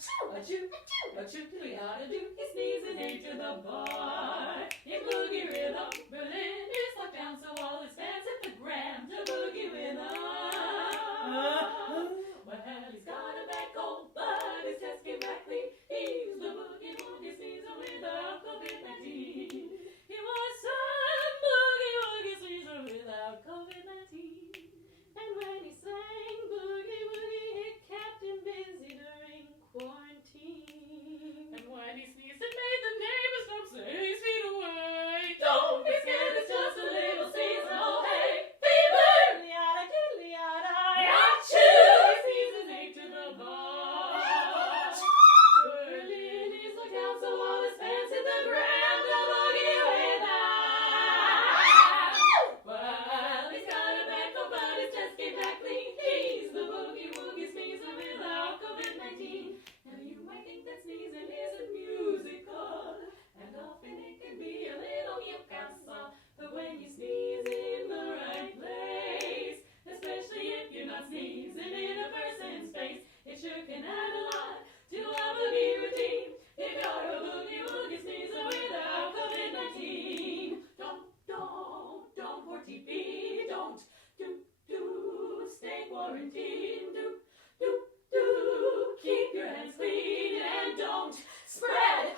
achoo, we ought to do. He sneezes into the bar. In boogie rhythm, Berlin is locked down, so all his fans hit the gram to boogie with him. Well, he's got a bad cold, but his test came back clean. He's the boogie woogie sneezer without COVID-19. He was some boogie woogie sneezer without COVID-19. And when he sang boogie woogie, it kept him busy during quarantine. And when he sneezed, it made the neighbors stop 6 feet away. Don't be scared, it's just a little seasonal hay fever. Liada, liada, achoo! He sneezes into the bar. Berlin is locked down, so all his fans hit the ground to boogie with us. Well, he's got a bad cold, but his chest came back clean. He's the boogie woogie sneezer without COVID-19. Now you might think that sneezing isn't musical, and often it can be a little Newcastle. But when you sneeze in the right place, especially if you're not sneezing in a person's face, it sure can add a lot to a boogie routine. If you're a boogie woogie sneezer without COVID-19, don't pour TP, don't, stay quarantined, keep your hands clean and don't spread